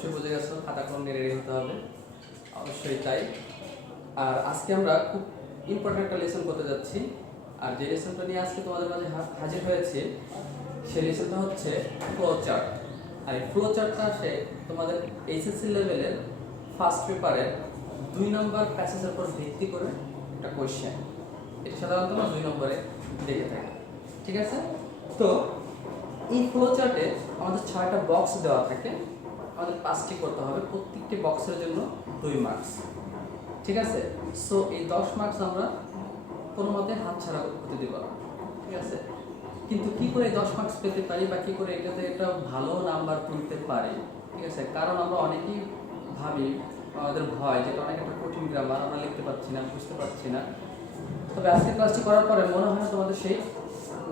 অবশ্যই বুঝে গেছো খাতা কলম নিয়ে রেডি হতে হবে, অবশ্যই তাই। আর আজকে আমরা খুব ইম্পর্টেন্ট একটা লেসন করতে যাচ্ছি। আর যে লেসনটা নিয়ে আজকে তোমাদের মাঝে হাজির হয়েছে সেই লেসনটা হচ্ছে ফ্লো চার্ট। আর এই ফ্লো চার্টটা আসে তোমাদের এইচএসসি লেভেলের ফার্স্ট পেপারের 2 নম্বর প্যাসেজের উপর ভিত্তি করে একটা কোয়েশ্চেন। এটা সাধারণত 2 নম্বরে দেখে থাকে, ঠিক আছে? তো এই ফ্লো চার্টে আমাদের 6টা বক্স দেওয়া থাকে, আমাদের 5টি করতে হবে, প্রত্যেকটি বক্সের জন্য 2 মার্কস, ঠিক আছে? সো এই 10 মার্কস আমরা কোনো মতে হাতছাড়া হতে দেব না, ঠিক আছে? কিন্তু কি করে 10 মার্কস পেতে পারি বা কি করে এটাতে একটা ভালো নাম্বার তুলতে পারি, ঠিক আছে? কারণ আমরা অনেকেই ভাবি, আমাদের ভয় যেটা অনেক একটা কঠিন গ্রামার আমরা লিখতে পারছি না, বুঝতে পারছি না। তবে আজকে ক্লাসটি করার পরে মনে হয় না তোমাদের সেই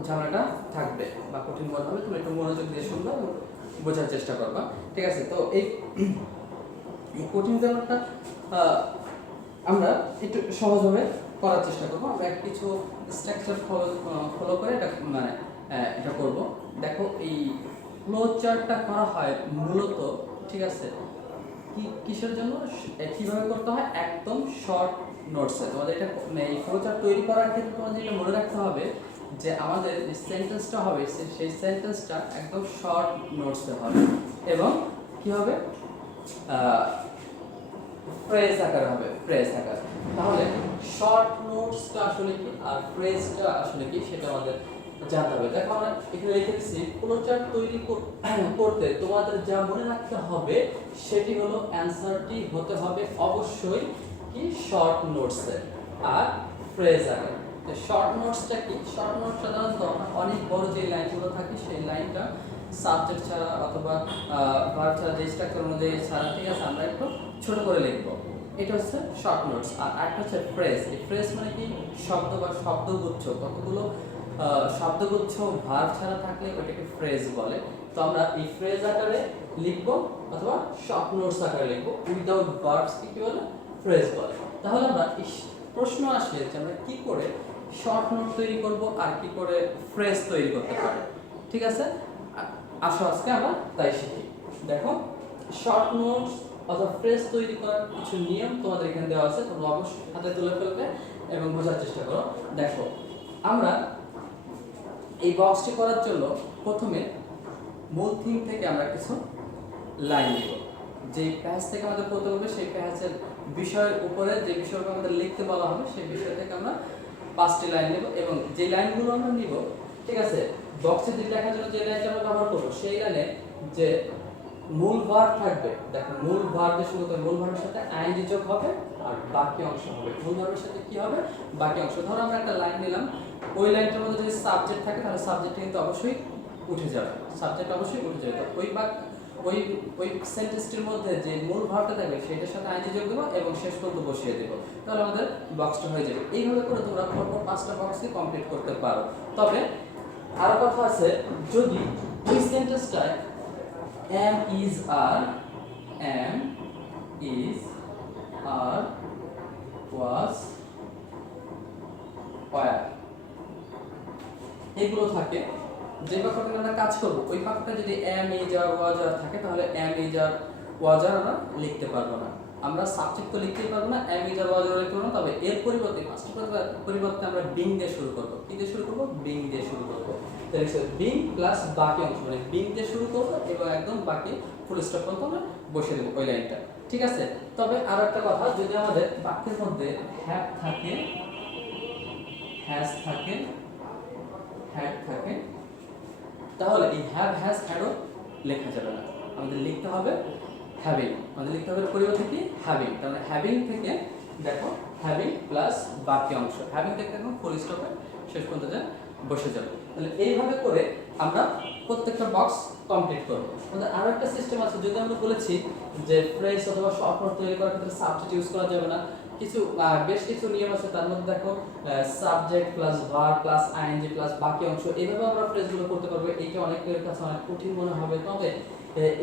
ঝামেলাটা থাকবে বা কঠিন মনে হবে, তুমি একটু মনোযোগ দিয়ে শুনবা এবং বোঝার চেষ্টা করবা, ঠিক আছে? তো এই কঠিন গ্রামারটা আমরা একটু সহজভাবে করার চেষ্টা করবো। আমরা কিছু স্ট্রাকচার ফলো করে এটা এটা করব। দেখো এই ফ্লো চার্টটা করা হয় মূলত, ঠিক আছে, কিসের জন্য, কিভাবে করতে হয়, একদম শর্ট নোটসে। তোমাদের এটা এই ফ্লো চার্ট তৈরি করার ক্ষেত্রে তোমাদের যেটা মনে রাখতে হবে যে আমাদের যে সেন্টেন্সটা হবে সেই সেন্টেন্সটা একদম শর্ট নোটসে হবে এবং কি হবে, ফ্রেজ আকারে হবে, ফ্রেজ আকার। তাহলে শর্ট নোটসটা আসলে কি আর ফ্রেজটা আসলে কি সেটা আমাদের জানতে হবে। দেখো আমরা এখানে লিখে দিচ্ছি ফ্লো চার্ট তৈরি করতে তোমাদের যা মনে রাখতে হবে সেটি হলো অ্যানসারটি হতে হবে অবশ্যই কি শর্ট নোটসে আর ফ্রেজ আকারে। তো শর্ট নোটসটা কি, শর্ট নোটস সাধারণত অনেক বড় যে লাইনগুলো থাকে সেই লাইনটা সাবজেক্ট ছাড়া অথবা ভার্ব ছাড়া যে স্ট্রাকচার অনুযায়ী ছাড়া, ঠিক আছে, আমরা একটু ছোট করে লিখবো। এটা হচ্ছে শর্ট নোটস। আর একটা হচ্ছে ফ্রেজ। এই ফ্রেজ মানে কি, শব্দ বা শব্দগুচ্ছ, কতগুলো শব্দগুচ্ছ ভার্ব ছাড়া থাকলে ওটাকে ফ্রেজ বলে। তো আমরা এই ফ্রেজ আকারে লিখবো অথবা শর্ট নোটস আকারে লিখবো, উইদাউট ভার্বস কি বলে, ফ্রেজ বলে। তাহলে আমরা প্রশ্ন আসে যে আমরা কি করে শর্ট নোট তৈরি করব আর কি করে ফ্রেজ তৈরি করতে পারি, ঠিক আছে? আসো আজকে আমরা তাই শিখি। দেখো শর্ট নোটস অথবা ফ্রেজ তৈরি করার কিছু নিয়ম তোমাদের এখানে দেওয়া আছে, তোমরা অবশ্যই হাতে তুলে ফেলবে এবং বোঝার চেষ্টা করো। দেখো আমরা এই বক্সটি করার জন্য প্রথমে মূল থিম থেকে আমরা কিছু লাইন নিব। যে প্যাজ থেকে আমাদের পড়তে হবে সেই প্যাজের বিষয়ের উপরে যে বিষয়টা আমাদের লিখতে বলা হবে সেই বিষয় থেকে আমরা 5টি লাইন নেব এবং যে লাইনগুলো আমরা নিব, ঠিক আছে, বক্সে যে লেখার জন্য যে লাইনটা আমরা ব্যবহার করব সেই লাইনে যে মূল ভার্ব থাকবে, দেখো মূল ভার্বের শুরুতে মূল ভার্বের সাথে আইএনজি যোগ হবে আর বাকি অংশ হবে মূল ভার্বের সাথে কি হবে, বাকি অংশ। ধরো আমরা একটা লাইন নিলাম, ওই লাইনটার মধ্যে যদি সাবজেক্ট থাকে তাহলে সাবজেক্টটা কিন্তু অবশ্যই উঠে যাবে, সাবজেক্ট অবশ্যই উঠে যাবে। তো ওই সেন্টেন্সটির মধ্যে যে মূল ভার্বটা থাকবে সেটার সাথে আইএনজি যোগ দেবো এবং শেষ পর্যন্ত বসিয়ে দেবো, তাহলে আমাদের বক্সটা হয়ে যাবে। এইভাবে করে তোমরা পরপর 5টা বক্সই কমপ্লিট করতে পারো। তবে আরো কথা আছে, যদি ওই সেন্টেন্সটায় am is are was were এগুলো থাকে, যে বাক্যটা আমরা কাজ করব ওই বাক্যটা যদি am is are was are থাকে তাহলে am is are was are আমরা লিখতে পারবো না, আমরা সাবজেক্ট তো লিখতেই পারবো না, am is are was are লিখতে পারবো না। তবে এর পরিবর্তে পরিবর্তে আমরা being দিয়ে শুরু করব। কি দিয়ে শুরু করব? being দিয়ে শুরু করব। তাহলে being প্লাস বাকি অংশ মানে being দিয়ে শুরু করব এবং একদম বাকি ফুল স্টপ পর্যন্ত আমরা বসিয়ে দেব ওই লাইনটা, ঠিক আছে? তবে আর একটা কথা, যদি আমাদের বাক্যের মধ্যে হ্যাভ থাকে, হ্যাজ থাকে, হ্যাড থাকে, তাহলে এই হ্যাভ হ্যাজ হ্যাডও লেখা যাবে না, আমাদের লিখতে হবে হ্যাভিং। আমাদের লিখতে হবে পরিবর্তে কি, হ্যাভিং। তাহলে হ্যাভিং থেকে দেখো হ্যাভিং প্লাস বাকি অংশ, হ্যাভিং থেকে দেখো ফুল স্টপে শেষ পর্যন্ত বসে যাবে। তাহলে এইভাবে করে আমরা প্রত্যেকটা বক্স কমপ্লিট করব। আমাদের আরো একটা সিস্টেম আছে, যদি আমরা বলেছি যে ফ্রেজ অথবা শর্ট নোট তৈরি করার ক্ষেত্রে সাবজেক্ট ইউজ করা যাবে না, কিছু বেশ কিছু নিয়ম আছে। তার মধ্যে দেখো subject plus verb plus ING plus বাকি অংশ, এইভাবে আমরা ফ্রেজগুলো করতে পারবো। এইটা অনেকের কাছে অনেক কঠিন মনে হবে। তবে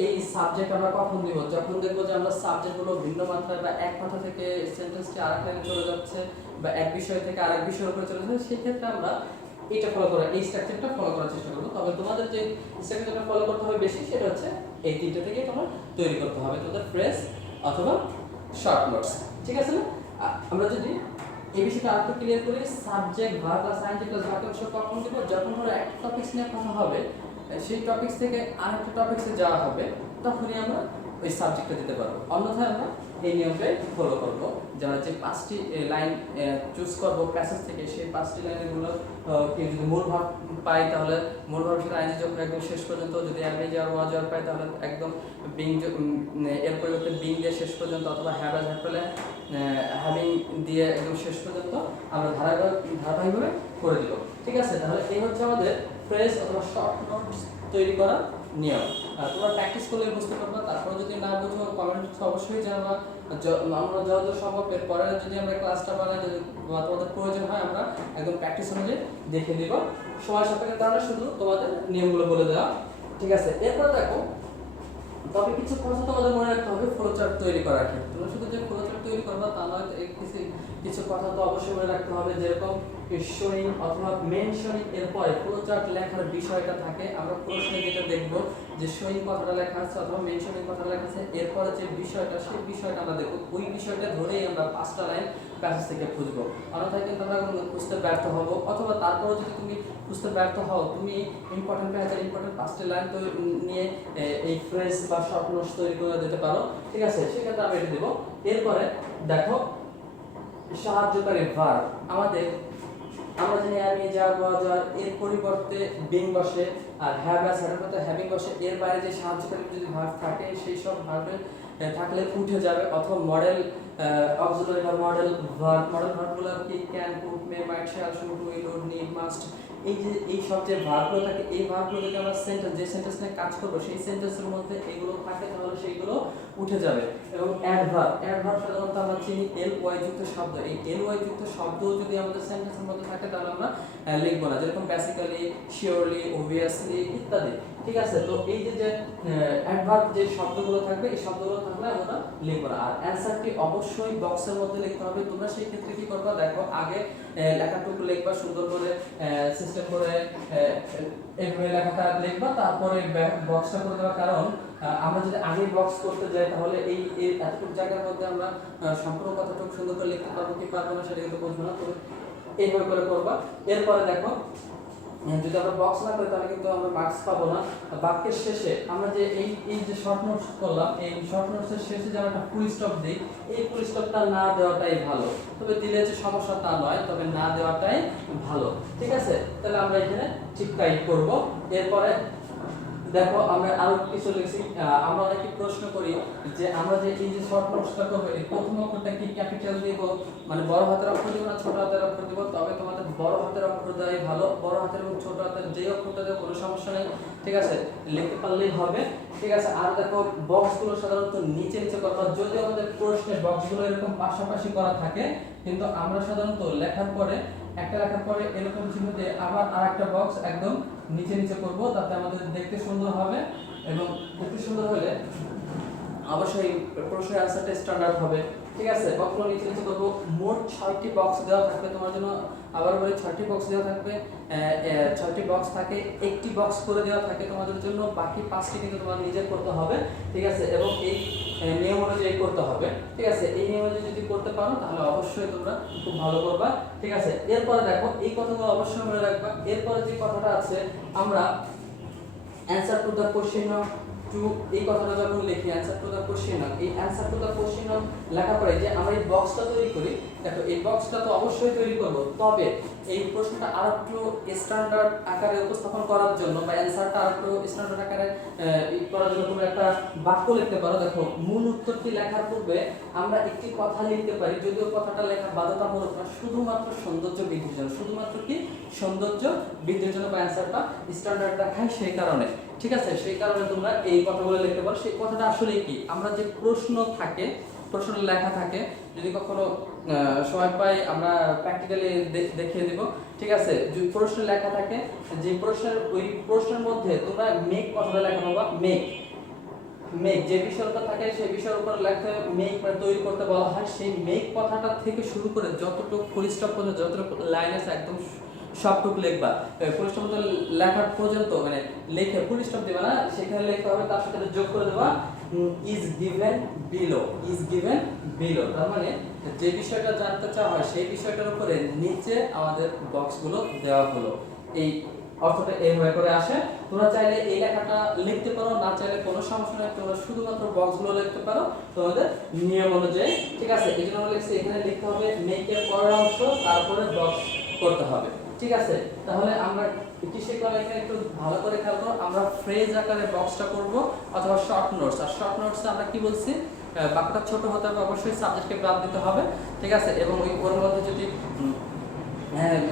এই সাবজেক্ট আমরা কখন দিব, যখন দেখবো যে আমরা সাবজেক্টগুলো ভিন্ন মাত্রায় বা এক কথা থেকে সেন্টেন্সটি আরেক লাইনে চলে যাচ্ছে বা এক বিষয় থেকে আরেক বিষয়ের উপরে চলে যাচ্ছে, সেই ক্ষেত্রে আমরা এইটা ফলো করা, এই স্ট্রাকচারটা ফলো করার চেষ্টা করবো। তবে তোমাদের যে স্ট্রাকচারটা ফলো করতে হবে বেশি সেটা হচ্ছে এই তিনটা থেকে তোমার তৈরি করতে হবে তোমাদের ফ্রেজ অথবা শর্ট নোটস, ঠিক আছে না? আমরা যদি এই বিষয়টা আরেকটু ক্লিয়ার করি, subject verb plus ING plus বাক্যাংশ কখন দিব? যখন ধরো একটা টপিকস নিয়ে কথা হবে, সেই টপিকস থেকে আরেকটা টপিকসে যাওয়া হবে, তখনই আমরা ওই সাবজেক্টটা দিতে পারবো। অন্যথায় আমরা এই নিয়মটাই ফলো করবো, যারা যে 5টি লাইন চুজ করবো প্যাসেজ থেকে, সেই 5টি লাইনগুলো কেউ যদি মূল ভাব পাই তাহলে মূল ভাবের সাথে আইনজি যখন একদম শেষ পর্যন্ত, যদি অ্যাভারেজ আর ওয়াজার পাই তাহলে একদম বিং, এর পরিবর্তে বিং দিয়ে শেষ পর্যন্ত, অথবা হ্যাভ অ্যাজ হ্যাভ পেলে হ্যাভিং দিয়ে একদম শেষ পর্যন্ত আমরা ধারাবাহিকভাবে করে দিব, ঠিক আছে? তাহলে এই হচ্ছে আমাদের ফ্রেজ অথবা শর্ট নোটস তৈরি করার নিয়ম। তোমরা প্র্যাকটিস করলে বুঝতে পারবা। তারপরে যদি না বুঝো কমেন্ট অবশ্যই জানাবা, আমরা যত সম্ভব এর পরে যদি আমরা ক্লাসটা বানাই, যদি তোমাদের প্রয়োজন হয় আমরা একদম প্র্যাকটিস অনুযায়ী দেখে দিব। সময় সাপেক্ষে কারণে শুধু তোমাদের নিয়মগুলো বলে দেওয়া, ঠিক আছে? এরপর দেখো, তবে কিছু কথা তোমাদের মনে রাখতে হবে ফ্লোচার্ট তৈরি করার ক্ষেত্রে। তোমরা শুধু যে ফ্লোচার্ট তৈরি করবা তা নয়, কিছু কথা তো অবশ্যই মনে রাখতে হবে, যেরকম শোয়িং অথবা মেনশনিং এর পরে ফ্লোচার্ট লেখার বিষয়টা থাকে। আমরা প্রশ্নে যেটা দেখব যে শোয়িং কথাটা লেখা আছে অথবা মেনশনিং কথাটা লেখা আছে, এরপরে যে বিষয়টা, সেই বিষয়টা আমরা দেখব। ওই বিষয়টা ধরেই আমরা 5টা লাইন প্যাসেজ থেকে খুঁজবো, অন্যথায় কিন্তু আমরা খুঁজতে ব্যর্থ হব। অথবা তারপরে যদি তুমি খুঁজতে ব্যর্থ হও, তুমি ইম্পর্টেন্ট প্যাসেজ, ইম্পর্টেন্ট 5টি লাইন তো নিয়ে এই ফ্রেজ বা শর্ট নোটস তৈরি করে দিতে পারো, ঠিক আছে? সেক্ষেত্রে আমি এটা দেবো। এরপরে দেখো, সাহায্যকারী ভার্ব আমাদের, আমরা জানি আমি যা যার এর পরিবর্তে বিং বসে, আর হ্যাভ অ্যাজ হ্যাভের মধ্যে হ্যাভিং বসে। এর বাইরে যে সাহায্যকারী যদি ভার্ব থাকে সেই সব ভার্বে থাকলে উঠে যাবে। অথবা মডেল অক্সিলারি বা মডেল ভার্বগুলো কি can, could, may, might, shall, should, will, would, need, must, এই সব যে ভার্বগুলো থাকে, এই ভার্বগুলো যদি আমরা সেন্টেন্স, যে সেন্টেন্স নিয়ে কাজ করবো সেই সেন্টেন্সের মধ্যে এগুলো থাকে তাহলে সেইগুলো উঠে যাবে। এবং অ্যাডভার্ব সাধারণত আমরা চিনি এল ওয়াই যুক্ত শব্দ। এই এল ওয়াই যুক্ত শব্দ যদি আমাদের সেন্টেন্সের মধ্যে থাকে তাহলে আমরা লিখবো না, যেরকম বেসিক্যালি, শিওরলি, অবভিয়াসলি ইত্যাদি, ঠিক আছে? তো এই যে অ্যাডভার্ব যে শব্দগুলো থাকবে, এই শব্দগুলো থাকলে আমরা লিখবো না। আর অ্যানসারটি অবশ্যই বক্সের মধ্যে লিখতে হবে। তোমরা সেই ক্ষেত্রে কি করবা, দেখো আগে লেখাটুকু লিখবা সুন্দর করে, সিস্টেম করে এইভাবে লেখাটা লিখবা, তারপরে বক্সটা করে দেওয়া। কারণ আমরা যদি আগে বক্স করতে যাই তাহলে এই এতটুকু জায়গার মধ্যে আমরা সম্পূর্ণ কথাটুকু সুন্দর করে লিখতে পারবো কি পারবো না সেটা কিন্তু বুঝবো না। তবে এইভাবে করে করবা। এরপরে দেখো, যদি আমরা বক্স না করি তাহলে কিন্তু আমরা মার্কস পাবো না। বাক্যের শেষে আমরা যে এই যে শর্ট নোটস করলাম, এই শর্ট নোটসের শেষে যে আমরা একটা ফুল স্টপ দিই, এই ফুল স্টপটা না দেওয়াটাই ভালো। তবে দিলে যে সমস্যা তা নয়, তবে না দেওয়াটাই ভালো, ঠিক আছে? তাহলে আমরা এখানে ঠিক তাই করব। এরপরে দেখো, আমরা আরো কিছু লিখছি। আমরা অনেকে প্রশ্ন করি যে আমরা যে এই যে শর্ট নোটসটা করব, এই প্রথম অক্ষরটা কি ক্যাপিটাল দেব, মানে বড় হাতের অক্ষর দেব না ছোট হাতের অক্ষর দেব? তবে তোমাদের বড় হাতের অক্ষর দেওয়াই ভালো। বড় হাতের এবং ছোট হাতের যে অক্ষরটা দেব কোনো সমস্যা নেই, ঠিক আছে? লিখতে পারলেই হবে, ঠিক আছে? আর দেখো, বক্সগুলো সাধারণত নিচে নিচে করবা। যদি আমাদের প্রশ্নের বক্সগুলো এরকম পাশাপাশি করা থাকে, কিন্তু আমরা সাধারণত লেখার পরে, একটা লেখার পরে এরকম চিহ্ন দিয়ে আবার আরেকটা বক্স একদম নিচে নিচে করব, তাতে আমাদের দেখতে সুন্দর হবে। এবং দেখতে সুন্দর হলে অবশ্যই প্রশ্নের আনসারটা স্ট্যান্ডার্ড হবে, ঠিক আছে? বক্সগুলো নিচে নিচে করব। মোট 6টি বক্স দেওয়া থাকবে তোমার জন্য। আবার বলি, 6টি বক্স দেওয়া থাকবে। 6টি বক্স থাকে, একটি বক্স করে দেওয়া থাকে তোমাদের জন্য, বাকি 5টি কিন্তু তোমার নিজের করতে হবে, ঠিক আছে? এবং এই নিয়ম অনুযায়ী করতে হবে, ঠিক আছে? এই নিয়ম অনুযায়ী যদি করতে পারো তাহলে অবশ্যই তোমরা খুব ভালো করবা, ঠিক আছে? এরপরে দেখো, এই কথাগুলো অবশ্যই মনে রাখবা। এরপরে যে কথাটা আছে, আমরা answer to the question to, এই কথাটা যখন লিখি অ্যানসার টু দ্য কোশ্চেন, এই অ্যানসার টু দ্য কোশ্চেন লেখার পরে যে আমরা এই বক্সটা তৈরি করি, দেখো এই বক্সটা তো অবশ্যই তৈরি করব। তবে এই প্রশ্নটা আরেকটু স্ট্যান্ডার্ড আকারে উপস্থাপন করার জন্য বা অ্যানসারটা আরেকটু স্ট্যান্ডার্ড আকারে করার জন্য তোমরা একটা বাক্য লিখতে পারো। দেখো, মূল উত্তরটি লেখার পূর্বে আমরা একটি কথা লিখতে পারি, যদিও কথাটা লেখা বাধ্যতামূলক না, শুধুমাত্র সৌন্দর্য বৃদ্ধির জন্য, শুধুমাত্র কি সৌন্দর্য বৃদ্ধির জন্য বা অ্যানসারটা স্ট্যান্ডার্ড রাখাই সেই কারণে, ঠিক আছে? সেই কারণে তোমরা এই কথাগুলো লিখতে পারো। সেই কথাটা আসলে কি, আমরা যে প্রশ্ন থাকে, প্রশ্ন লেখা থাকে, যদি কখনো সময় পাই আমরা প্র্যাকটিক্যালি দেখিয়ে দিব, ঠিক আছে? যদি প্রশ্ন লেখা থাকে, যে প্রশ্নের, ওই প্রশ্নের মধ্যে তোমরা মেক কথাটা লেখা পাবা। মেক যে বিষয়টা থাকে সেই বিষয়ের উপর লেখতে, মেক মানে তৈরি করতে বলা হয়। সেই মেক কথাটা থেকে শুরু করে যতটুকু ফুল স্টপ পর্যন্ত, যতটুকু লাইন আছে একদম সবটুকু লিখবা, ফুল স্টপ মতো লেখার পর্যন্ত মানে লিখে ফুল স্টপ দিবা না, সেখানে লিখতে হবে তার সাথে যোগ করে দেবা is given below, is given below. তার মানে যে বিষয়টা জানতে চাওয়া হয় সেই বিষয়টার উপরে নিচে আমাদের বক্সগুলো দেওয়া হলো, এই অর্থটা এইভাবে করে আসে। তোমরা চাইলে এই লেখাটা লিখতে পারো, না চাইলে কোনো সমস্যা নেই, তোমরা শুধুমাত্র বক্সগুলো লিখতে পারো তোমাদের নিয়ম অনুযায়ী, ঠিক আছে। এই জন্য লিখছি এখানে লিখতে হবে মেক এর পরের অংশ, তারপরে বক্স করতে হবে, ঠিক আছে। তাহলে আমরা কি শিখলাম এখানে একটু ভালো করে খেয়াল করো, আমরা ফ্রেজ আকারে বক্সটা করব অথবা শর্ট নোটস। আর শর্ট নোটসে আমরা কি বলছি, বাক্যটা ছোট হতে হবে, অবশ্যই সাবজেক্টকে বাদ দিতে হবে, ঠিক আছে। এবং ওর মধ্যে যদি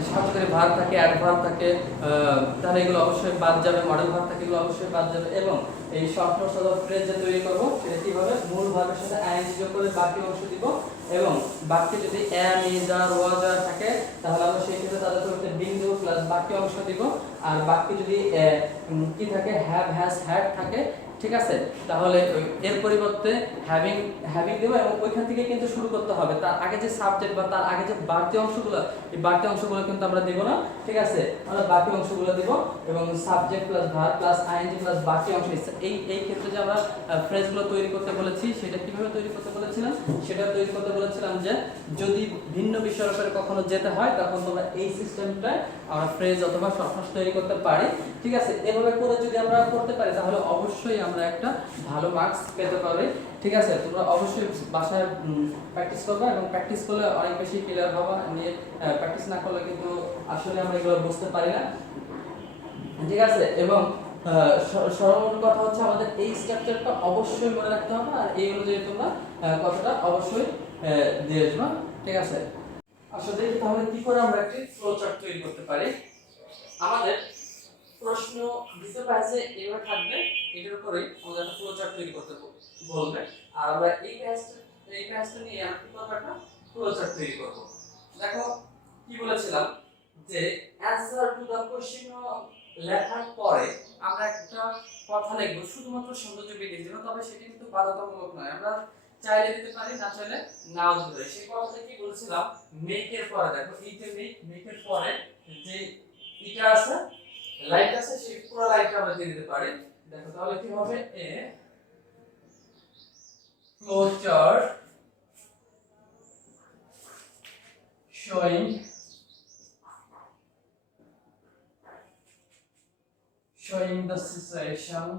সাহায্যকারী ভার্ব থাকে, অ্যাডভার্ব থাকে, তাহলে এগুলো অবশ্যই বাদ যাবে, মডেল ভার্ব থাকে এগুলো অবশ্যই বাদ যাবে। এবং এই শর্ট নোটস অথবা ফ্রেজ যে তৈরি করব সেটা কিভাবে, মূল ভার্বের সাথে আইএনজি যোগ করে বাকি অংশ দিব, এবং বাক্যে যদি এম ইজ আর ওয়াজ আর থাকে তাহলে আমরা সেই ক্ষেত্রে তাদের একটা বিন্দু প্লাস বাকি অংশ দিব। আর বাক্যে যদি কি থাকে, হ্যাভ হ্যাজ হ্যাড থাকে, ঠিক আছে, তাহলে এর পরিবর্তে হ্যাভিং হ্যাভিং দেবো। এবং ওইখান থেকে কিন্তু শুরু করতে হবে, তার আগে যে সাবজেক্ট বা তার আগে যে বাড়তি অংশগুলো, এই বাড়তি অংশগুলো কিন্তু আমরা দেব না, ঠিক আছে। আমরা বাকি অংশগুলো দেব, এবং subject plus verb plus ING plus বাকি অংশ। এই ক্ষেত্রে যে আমরা ফ্রেজগুলো তৈরি করতে বলেছি সেটা কিভাবে তৈরি করতে বলেছিলাম, সেটা তৈরি করতে বলেছিলাম যে যদি ভিন্ন বিষয়ের উপরে কখনো যেতে হয় তখন তোমরা এই সিস্টেমটায় আমরা ফ্রেজ অথবা শর্টকাট তৈরি করতে পারি, ঠিক আছে। এভাবে করে যদি আমরা করতে পারি তাহলে অবশ্যই আমরা একটা ভালো মার্কস পেতে পারি, ঠিক আছে। তোমরা অবশ্যই বাসায় প্র্যাকটিস করবে, এবং প্র্যাকটিস করলে অনেক বেশি ক্লিয়ার হবে, নিয়ে প্র্যাকটিস না করলে কিন্তু আসলে আমরা এগুলো বুঝতে পারি না, ঠিক আছে। এবং সর্বমোট কথা হচ্ছে আমাদের এই স্ট্রাকচারটা অবশ্যই মনে রাখতে হবে, আর এই অনুযায়ী তোমরা কথাটা অবশ্যই দিয়ে আসবে, ঠিক আছে। আসলে দেখি তাহলে কি করে আমরা একটি ফ্লো চার্ট তৈরি করতে পারি। আমাদের প্রশ্ন দিতে পারছে এভাবে থাকবে, এটার উপরে আমাদের একটা ফ্লো চার্ট তৈরি করতে বলবে, আর আমরা এই পেজটা নিয়ে আমরা কি করব, একটা ফ্লো চার্ট তৈরি করব। দেখো কি বলেছিলাম যে অ্যানসার টু দ্য কোশ্চেন লেখার পরে আমরা একটা কথা লিখব শুধুমাত্র সৌন্দর্য বৃদ্ধির জন্য, তবে সেটা কিন্তু বাধ্যতামূলক নয়, আমরা চাইলে দিতে পারি, না চাইলে নাও দিতে পারি। সেই কথাটা কি বলছিলাম, মেক এর পরে দেখো এই যে মেক এর পরে যে এটা আছে, লাইট আছে, সেই পুরো লাইটটা আমরা দিয়ে দিতে পারি। দেখো তাহলে কি হবে, এ flow chart showing the situation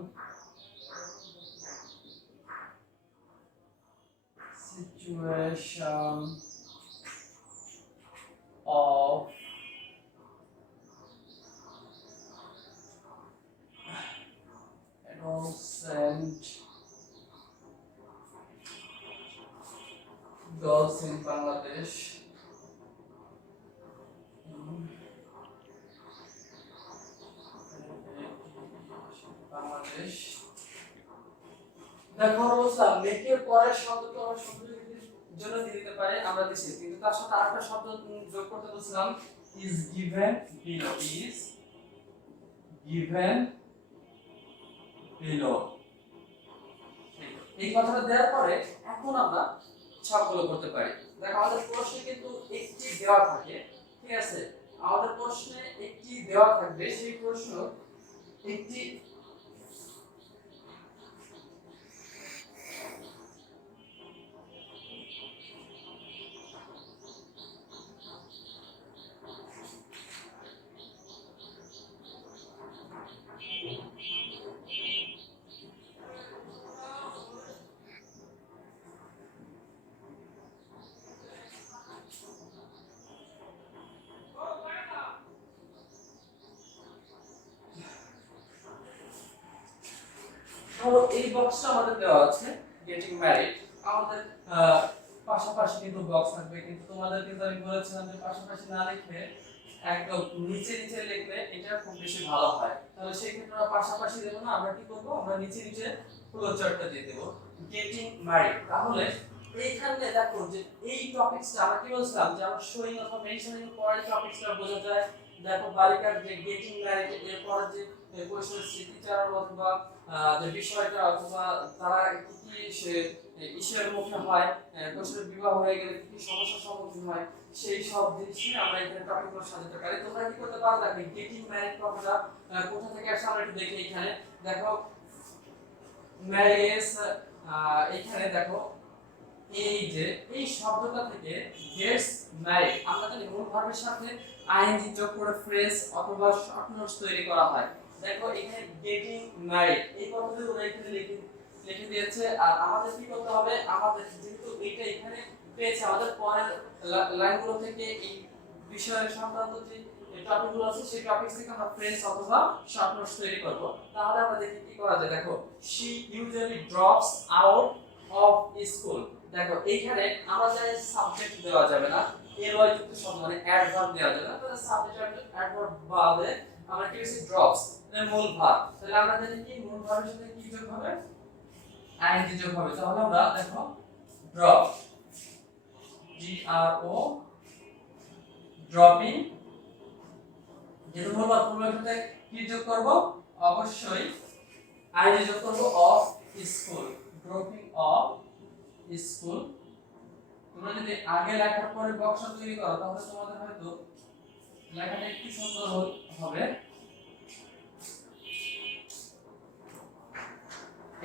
of adolescent girls in Bangladesh. Bangladesh. দেখো অবস্থা মেকের পরের শব্দটা আমরা শব্দটির জন্য দিয়ে দিতে পারি, আমরা দিছি, কিন্তু তার সাথে আরেকটা শব্দ যোগ করতে বলছিলাম, is given below, is given below। এই কথাটা দেওয়ার পরে এখন আমরা সবগুলো করতে পারি। দেখো আমাদের প্রশ্নে কিন্তু একটি দেওয়া থাকে, ঠিক আছে, আমাদের প্রশ্নে একটি দেওয়া থাকবে, সেই প্রশ্ন একটি ধরো এই বক্সটা আমাদের দেওয়া আছে গেটিং ম্যারিড, আমাদের পাশাপাশি কিন্তু বক্স থাকবে, কিন্তু তোমাদের কিন্তু আমি বলেছিলাম যে পাশাপাশি না লিখে একদম নিচে নিচে লিখলে এটা খুব বেশি ভালো হয়। তাহলে সেই ক্ষেত্রে আমরা পাশাপাশি দেব না, আমরা কি করব, আমরা নিচে নিচে ফ্লো চার্টটা দিয়ে দেব গেটিং ম্যারিড। তাহলে এইখানে দেখো যে এই টপিকসটা আমরা কি বলছিলাম যে আমরা শোয়িং অথবা মেনশনিং পরের টপিকসটা বোঝা যায়। দেখো বালিকার যে গেটিং ম্যারিড এর পরে যে কোশ্চেন স্মৃতিচারণ অথবা যে বিষয়টা অথবা তারা কি কি ইসের মুখে হয়, কোশ্চেনের বিবাহ হয়ে গেলে কি কি সমস্যার সম্মুখীন হয়, সেই সব জিনিস নিয়ে আমরা এখানে টপিকগুলো সাজাতে পারি। তোমরা কি করতে পারো, দেখো গেটিং ম্যারিড কথাটা কোথা থেকে আসছে আমরা একটু দেখি। এখানে দেখো ম্যারেজ, এখানে দেখো এই যে এই শব্দটা থেকে গেটস ম্যারিড, আমরা জানি মূল ভার্বের সাথে আইএনজি যোগ করে ফ্রেজ অথবা শর্ট নোটস তৈরি করা হয়। দেখো এখানে গেটিং ম্যারিড এই কথাগুলো ওরা এখানে লিখে দিয়েছে। আর আমাদের কি করতে হবে, আমাদের যেহেতু এটা এখানে পেয়েছে, আমাদের পরের লাইনগুলো থেকে এই বিষয়ের সংক্রান্ত যে টপিকগুলো আছে সেই টপিক থেকে আমরা ফ্রেজ অথবা শর্ট নোটস তৈরি করব। তাহলে আমরা দেখি কি করা যায়। দেখো she usually drops out of school, দেখো এইখানে আমাদের সাবজেক্ট দেওয়া যাবে না, এর ওয়াই যুক্ত শব্দ মানে অ্যাডভার্ব দেওয়া যাবে না, তাহলে সাবজেক্ট অ্যাডভার্ব বাদে আমরা কি লিখছি ড্রপস, মানে মূল ভার্ব। তাহলে আমরা জানি কি মূল ভার্বের সাথে কি যোগ হবে, আইএনজি যোগ হবে। তাহলে আমরা দেখো ড্রপ, জি আর ও, ড্রপিং, যেহেতু মূল ভার্বের সাথে কি যোগ করব, অবশ্যই আইএনজি যোগ করব, off school, dropping off school. তোমরা যদি আগে লেখার পরে বক্স তৈরি করো তাহলে তোমাদের হয়তো লেখাটা একটু সুন্দর হবে।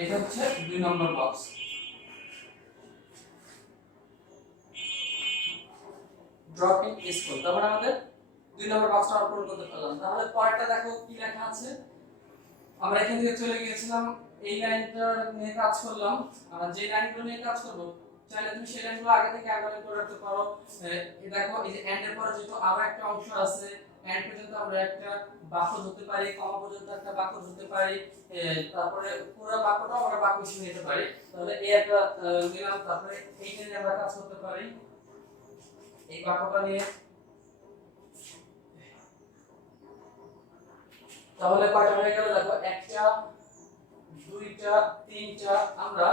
এটা হচ্ছে 2 নম্বর বক্স। ড্রপিং স্কুল, তারপরে আমাদের 2 নম্বর বক্সটা আমরা পূরণ করতে পারলাম। তাহলে পরেরটা দেখো কি লেখা আছে। আমরা এখান থেকে চলে গিয়েছিলাম এই লাইনটা নিয়ে কাজ করলাম। যে লাইনগুলো নিয়ে কাজ করব চাইলে তুমি সেই লাইনগুলো আগে থেকে আগে করে রাখতে পারো। এই দেখো এই যে এন্ড এর পরে যেহেতু আরো একটা অংশ আছে, এন্ড পর্যন্ত আমরা একটা বাক্য ধরতে পারি, কমা পর্যন্ত একটা বাক্য ধরতে পারি, তারপরে পুরো বাক্যটা আমরা বাক্য হিসেবে নিতে পারি। তাহলে এই একটা নিলাম, তারপরে এইটা নিয়ে আমরা কাজ করতে পারি, এই বাক্যটা নিয়ে। তাহলে কয়টা হয়ে গেল দেখো, একটা, দুইটা, তিনটা। আমরা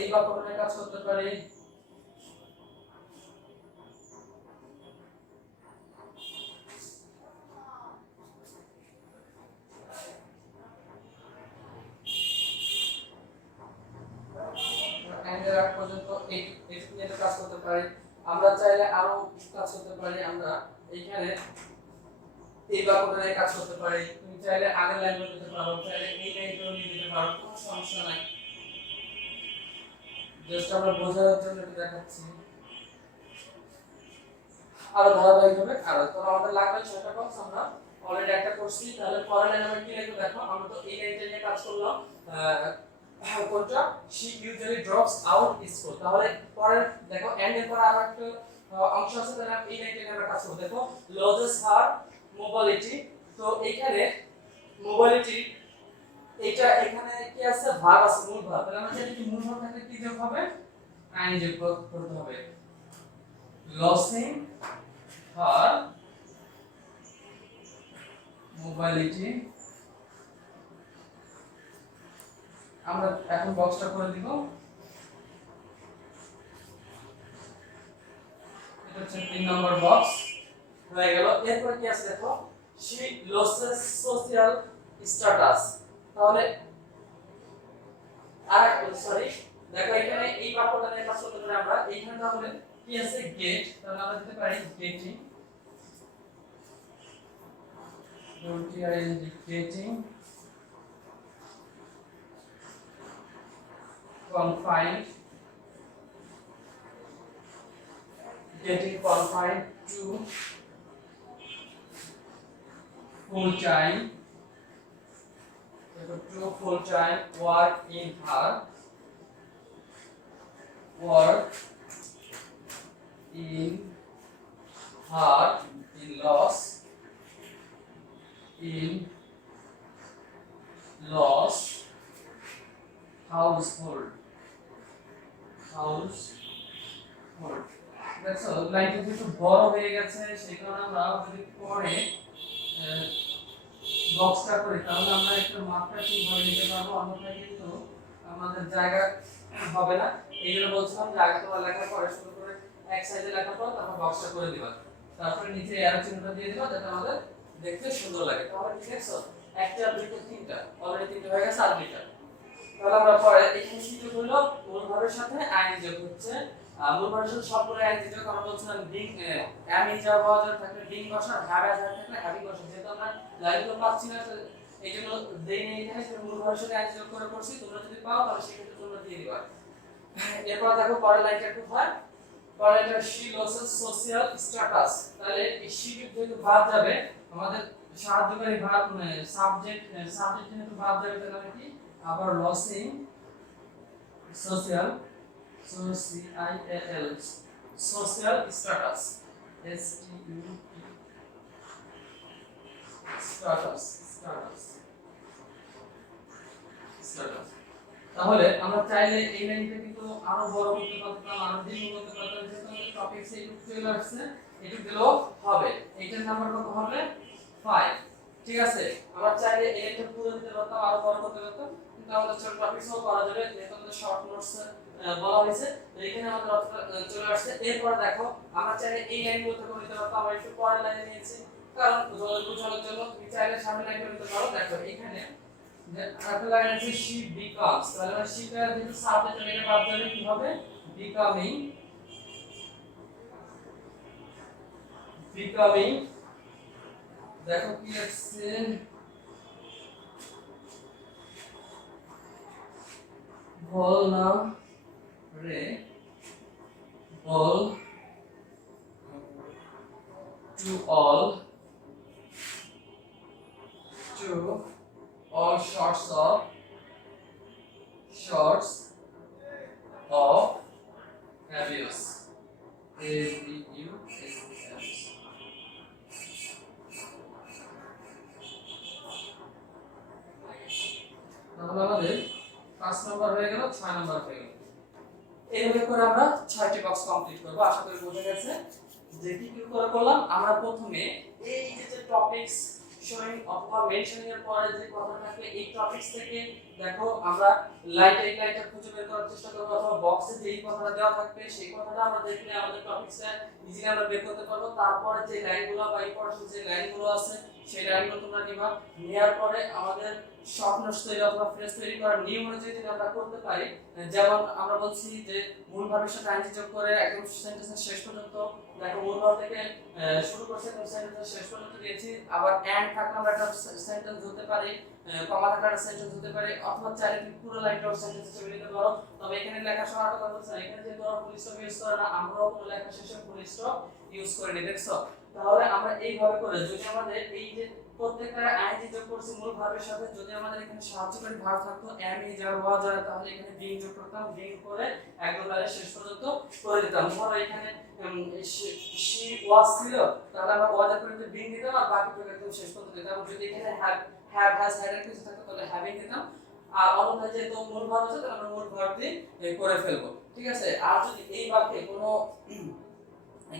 এই বাক্যটা নিয়ে কাজ করতে পারি। এন্ডের আগ পর্যন্ত এই নিয়ে কাজ করতে পারি। আমরা চাইলে আরো কাজ করতে পারি। আমরা এইখানে এই বাক্যটা নিয়ে কাজ করতে পারি। তুমি চাইলে আগের লাইনগুলো দিতে পারো, চাইলে এই লাইনগুলো নিয়ে দিতে পারো, কোনো সমস্যা নাই। জাস্ট আমরা বোঝানোর জন্য এটা দেখাচ্ছি। আরো ধারাবাহিক হবে। আর তো আমাদের লাগবে 6টা বক্স, আমরা অলরেডি একটা করছি। তাহলে পরের লাইনে আমরা কি লিখব দেখো, আমরা তো এই লাইনটা নিয়ে কাজ করলাম, কোনটা, she usually drops out school। তাহলে পরের দেখো এন্ড এর পর আরো একটা অংশ আছে, তাহলে এই লাইনটা নিয়ে আমরা কাজ করব। দেখো loses her mobility, তো এখানে মোবাইলিটি এটা এখানে কি আছে, ভার্ব আছে, মূল ভার্ব। তাহলে আমরা জানি কি মূল ভার্ব থাকলে কি যোগ হবে, আইএনজি যোগ করতে হবে। losing her mobility, আমরা এখন বক্সটা করে দিব। এটা হচ্ছে 3 নম্বর বক্স হয়ে গেল। এরপর কি আছে দেখো, she loses social status। তাহলে সরি, দেখো এখানে এই বাক্যটা নিয়ে কাজ করতে পারি আমরা। এইখানে তাহলে কি আছে, গেট, তাহলে আমরা দিতে পারি getting, getting, confined, getting confined to full time, to full time work in her, work in her in-laws, in-laws household, দেখো লাইনটা একটু বড় হয়ে গেছে, সেই কারণে আমরা যদি পরে বক্সটা করি তাহলে আমরা একটু মাপটা ঠিকভাবে নিতে পারবো, অন্যথায় কিন্তু আমাদের জায়গা হবে না। এই জন্য বলছিলাম যে আগে তোমরা লেখার পরে শুরু করে এক সাইডে লেখার পর তারপর বক্সটা করে দিবা, তারপরে নিচে অ্যারো চিহ্নটা দিয়ে দিবা যাতে আমাদের দেখতে সুন্দর লাগে। তাহলে ঠিক আছে, একটা, দুইটা, তিনটা, অলরেডি তিনটা হয়ে গেছে, আর দুইটা। তাহলে আমরা পরে এখানে কি যোগ হলো মূল ভাবের সাথে আইএনজি যোগ হচ্ছে মূল ভাবের সাথে সবগুলো আইএনজি যোগ আমরা বলছিলাম বিং এম ই যা হওয়া যাবে থাকলে বিং বসা হ্যাভ অ্যাজ থাকলে হ্যাভিং বসা যেহেতু আমরা লাইনগুলো পাচ্ছি না এই জন্য দেই নেই এখানে মূল ভাবের সাথে আইএনজি যোগ করে করছি তোমরা যদি পাও তাহলে সেক্ষেত্রে তোমরা দিয়ে দিবা এরপর দেখো পরের লাইনটা একটু হয় পরের লাইনটা শি লসেস সোশ্যাল স্ট্যাটাস তাহলে এই শি যেহেতু বাদ যাবে আমাদের সাহায্যকারী ভার্ব সাবজেক্ট যেহেতু বাদ যাবে তাহলে আমরা কি আবার losing social social status S T U status তাহলে আমরা চাইলে এই লাইনটা কিন্তু আরো বড় করতে পারতাম আরো দীর্ঘ করতে পারতাম যেহেতু আমাদের টপিকস এইটুকু চলে আসছে এইটুকু দিলেও হবে এইটার নাম্বার কত হবে 5 ঠিক আছে আমরা চাইলে এইটা পুরো দিতে পারতাম আরো বড় করতে পারতাম কিন্তু আমাদের ছোট টপিকসও করা যাবে যেহেতু আমাদের শর্ট নোটস বলা হয়েছে তো এখানে আমাদের অতটা চলে আসছে এরপর দেখো আমরা চাইলে এই লাইনগুলো থেকে নিতে পারতাম আমরা একটু পরের লাইনে নিয়েছি কারণ বুঝানোর জন্য তুমি চাইলে সামনে লাইনটা নিতে পারো দেখো এখানে একটা লাইন আছে she becomes তাহলে আমরা she টা যেহেতু সাবজেক্ট এটা বাদ দিলে কি হবে becoming দেখো কি আছে বল না রে বল to all sorts of abuse abuse তাহলে আমাদের 5 নাম্বার হয়ে গেল 6 নাম্বার হয়ে গেল এইভাবে করে আমরা 6টি বক্স কমপ্লিট করব আশা করি বোঝা গেছে যে কি কি করে করলাম আমরা প্রথমে এই যে টপিকস শোয়িং অথবা মেনশনিং এর পরে যে কথা থাকে এই টপিকস থেকে দেখো আমরা লাইনটা খুঁজে বের করার চেষ্টা করব অথবা বক্সে যেই কথাটা দেওয়া থাকবে সেই কথাটা আমরা দেখলে আমাদের টপিকসটা ইজিলি আমরা বের করতে পারবো তারপরে যে লাইনগুলো বা ইম্পর্টেন্ট যে লাইনগুলো আছে সেই লাইনগুলো তোমরা নিবা নেয়ার পরে আমাদের শর্ট নোটস তৈরি অথবা ফ্রেজ তৈরি করার নিয়ম অনুযায়ী যদি আমরা করতে পারি যেমন আমরা বলছি যে মূল ভাবের সাথে আইএনজি যোগ করে একদম সেন্টেন্সের শেষ পর্যন্ত দেখো মূল ভাব থেকে শুরু করছে কোন সেন্টেন্সের শেষ পর্যন্ত দিয়েছি আবার এন্ড থাকলে আমরা একটা সেন্টেন্স হতে পারে কমা থাকলে একটা সেন্টেন্স হতে পারে অথবা চাইলে তুমি পুরো লাইনটা সেন্টেন্স হিসেবে নিতে পারো তবে এখানে লেখা সময় কথা বলছি এখানে যেহেতু আমরা ফুল স্টপ ইউজ করে না আমরাও লেখা শেষে ফুল স্টপ ইউজ করে নি দেখছো তাহলে আমরা এইভাবে করে যদি আমাদের এই যে প্রত্যেকটা আইএনজি যোগ করছি মূল ভাবের সাথে যদি আমাদের এখানে সাহায্যকারী ভার্ব থাকতো এম ই যা ওয়া যা তাহলে এখানে বিং যোগ করতাম বিং করে একদম লাইনের শেষ পর্যন্ত করে দিতাম ধরো এখানে শি ওয়াজ ছিল তাহলে আমরা ওয়াজ এর পরে বিং দিতাম আর বাকিটুকু একদম শেষ পর্যন্ত দিতাম যদি এখানে হ্যাভ হ্যাজ হ্যাড এর কিছু থাকতো তাহলে হ্যাভিং দিতাম আর অন্যথায় যেহেতু মূল ভার্ব আছে তাহলে আমরা মূল ভার্ব দিয়ে করে ফেলবো ঠিক আছে আর যদি এই বাক্যে কোনো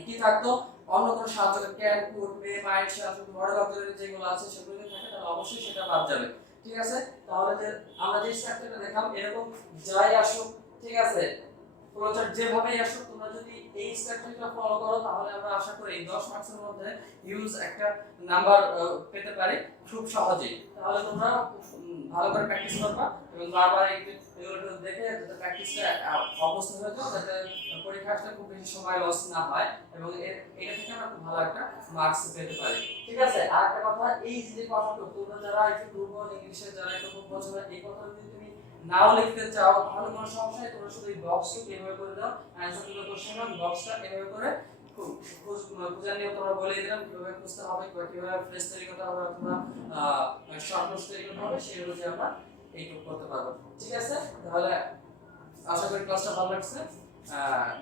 কি থাকতো অন্য কোনো সাহায্য can could may might shall model object যেগুলো আছে সেগুলো যদি থাকে তাহলে অবশ্যই সেটা বাদ যাবে ঠিক আছে তাহলে যে আমরা যে স্ট্রাকচারটা দেখাম এরকম যাই আসুক ঠিক আছে ফ্লোচার্ট যেভাবেই আসুক তোমরা যদি এই স্ট্রাকচারটা ফলো করো তাহলে আমরা আশা করি এই 10 মার্কসের মধ্যে হিউজ একটা নাম্বার পেতে পারি খুব সহজেই তাহলে তোমরা ভালো করে প্র্যাকটিস করবা এবং বারবার এগুলো দেখে যাতে প্র্যাকটিসটা অভ্যস্ত হয়ে যাও যাতে পরীক্ষাটা খুব বেশি সময় লস না হয় এবং এটা থেকে আমরা খুব ভালো একটা মার্কস পেতে পারি ঠিক আছে আর একটা কথা এই যে কথাটা তোমরা যারা একটু দুর্বল ইংলিশে যারা একটু খুব বোঝো না এই কথাটা যদি তুমি নাও লিখতে চাও তাহলে কোনো সমস্যা নেই তোমরা শুধু এই বক্সটা এভাবে করে দাও অ্যানসার টু দ্য কোশ্চেন বক্সটা এভাবে করে খুঁজে নিয়ে তোমরা বলে দিলাম কিভাবে খুঁজতে হবে কিভাবে ফ্রেজ তৈরি করতে হবে অথবা শর্ট নোটস তৈরি করতে হবে সেই অনুযায়ী আমরা এইটুকু করতে পারবো ঠিক আছে তাহলে আশা করি ক্লাসটা ভালো লাগছে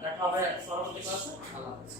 দেখা হবে পরবর্তী ক্লাসে আল্লাহ হাফেজ